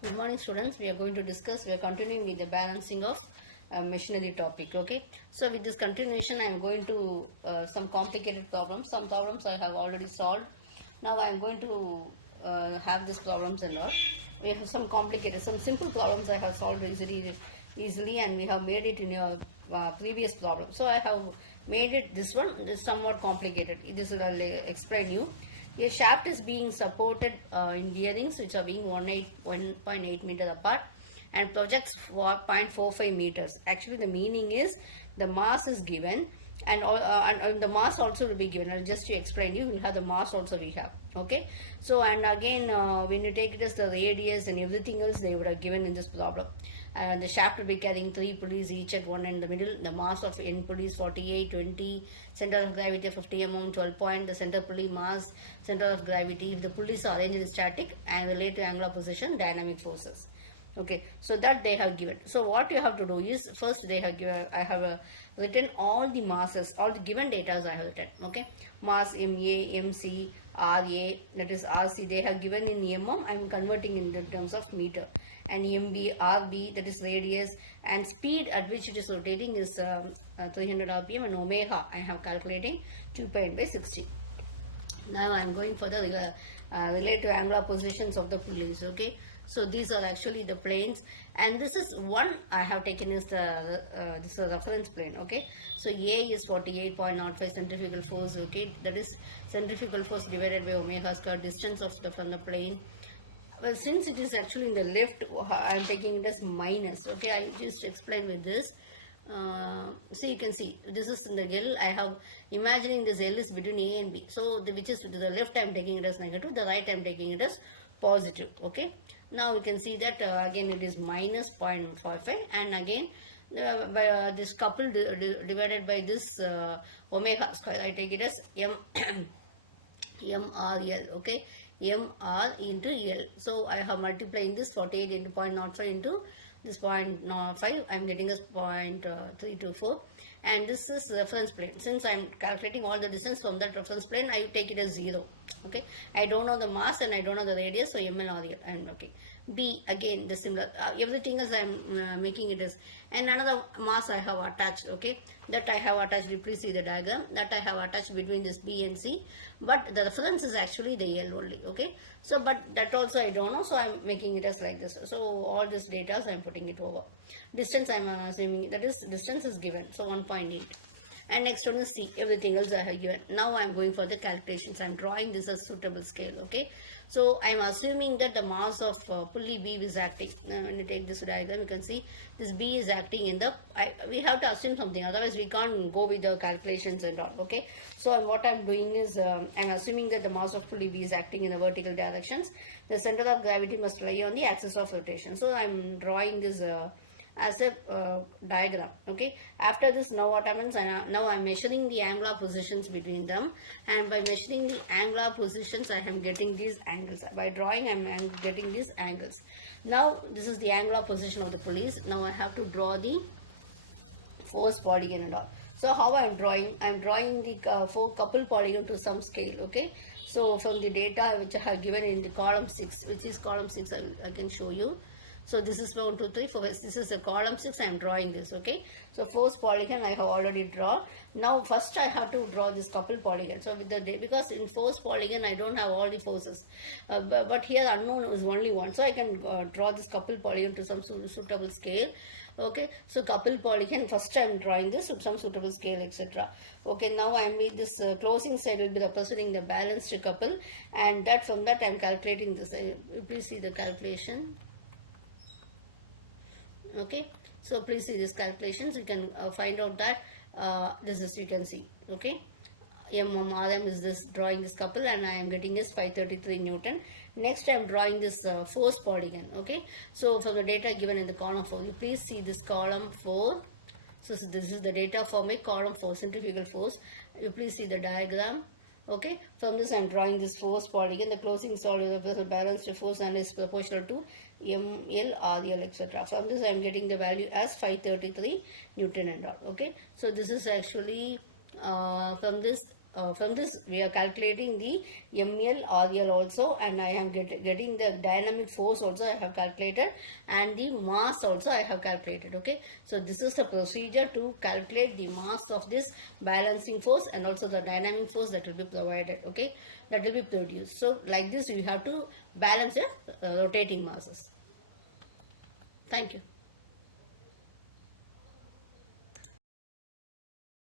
Good morning, students. We are continuing with the balancing of machinery topic. Okay. So with this continuation, I am going to some complicated problems. Some problems I have already solved. Now I am going to have these problems and all. We have some complicated, some simple problems I have solved easily, and we have made it in your previous problem. So I have made it this one is somewhat complicated. This will I'll explain you. A shaft is being supported in bearings which are being 1.8 meters apart and projects for 0.45 meters. Actually, the meaning is the mass is given and the mass also will be given. Just to explain, you will have the mass also we have. Okay. So and again, when you take it as the radius and everything else, they would have given in this problem. The shaft will be carrying 3 pulleys each at one end in the middle. The mass of end pulleys 48, 20, center of gravity 50 mm, 12 point. The center pulley mass, center of gravity. If the pulleys are arranged in static and related angular position, dynamic forces. Okay, so that they have given. So what you have to do is first they have given. I have written all the masses, all the given data I have written. Okay, mass MA, MC, RA, that is RC. They have given in mm. I am converting in the terms of meter. And MB, RB, that is radius, and speed at which it is rotating is 300 rpm, and omega I have calculating 2.60. Now I am going for the relative angular positions of the pulleys. Okay, so these are actually the planes, and this is one I have taken is the this is a reference plane. Okay, so A is 48.05 centrifugal force. Okay, that is centrifugal force divided by omega square, distance of the from the plane. Well, since it is actually in the left, I am taking it as minus. Okay, I just explain with this. So you can see this is in the L. I have imagining this L is between A and B. So which is to the left I am taking it as negative, the right I am taking it as positive. Okay. Now you can see that again it is minus 0.45, and again by this couple divided by this omega square, I take it as M MRL. Okay, MR into L. So I have multiplying this 48 into 0.05 into this 0.05. I am getting as 0.324, and this is reference plane. Since I am calculating all the distance from that reference plane, I take it as 0. Okay, I don't know the mass and I don't know the radius, so ML or L I am okay. B again the similar everything else I am making it as, and another mass I have attached. Okay, that I have attached. Please see the diagram that I have attached between this B and C, but the reference is actually the L only. Okay, so but that also I don't know, so I am making it as like this. So all this data I am putting it over. Distance I am assuming that is distance is given, so 1.8. And next one is C. Everything else I have given. Now I am going for the calculations. I am drawing this as suitable scale. Okay. So I am assuming that the mass of pulley B is acting. When you take this diagram, you can see this B is acting in the. We have to assume something. Otherwise, we can't go with the calculations and all. Okay. So what I am doing is I am assuming that the mass of pulley B is acting in the vertical directions. The center of gravity must lie on the axis of rotation. So I am drawing this. As a diagram. Okay, after this, now what happens, now I am measuring the angular positions between them, and by measuring the angular positions I am getting these angles. By drawing I am getting these angles. Now this is the angular position of the pulleys. Now I have to draw the force polygon and all. So how I am drawing? I am drawing the 4 couple polygon to some scale. Okay, so from the data which I have given in the column 6, which is column 6, I can show you. So this is 1, 2, 3, 4. This is the column 6. I am drawing this. Okay. So force polygon I have already drawn. Now first I have to draw this couple polygon. So with the because in force polygon I don't have all the forces, but here unknown is only one. So I can draw this couple polygon to some suitable scale. Okay. So couple polygon first I am drawing this to some suitable scale, etc. Okay. Now I am with this closing side will be representing the balanced couple, and that from that I am calculating this. Please see the calculation. Okay, so please see these calculations. You can find out that this is, you can see. Okay, RM is this, drawing this couple, and I am getting is 533 Newton. Next I am drawing this force polygon. Okay, so from the data given in the column 4, you please see this column 4. So this is the data for my column 4, centrifugal force. You please see the diagram. Okay, from this I am drawing this force polygon. The closing solid represents balanced force and is proportional to ML, RL, etc. From this I am getting the value as 533 Newton and all. Okay, so this is actually from this from this we are calculating the ML, RL also, and I am getting the dynamic force also I have calculated, and the mass also I have calculated. Okay, so this is the procedure to calculate the mass of this balancing force and also the dynamic force that will be provided. Okay, that will be produced. So like this you have to balance the rotating masses. Thank you.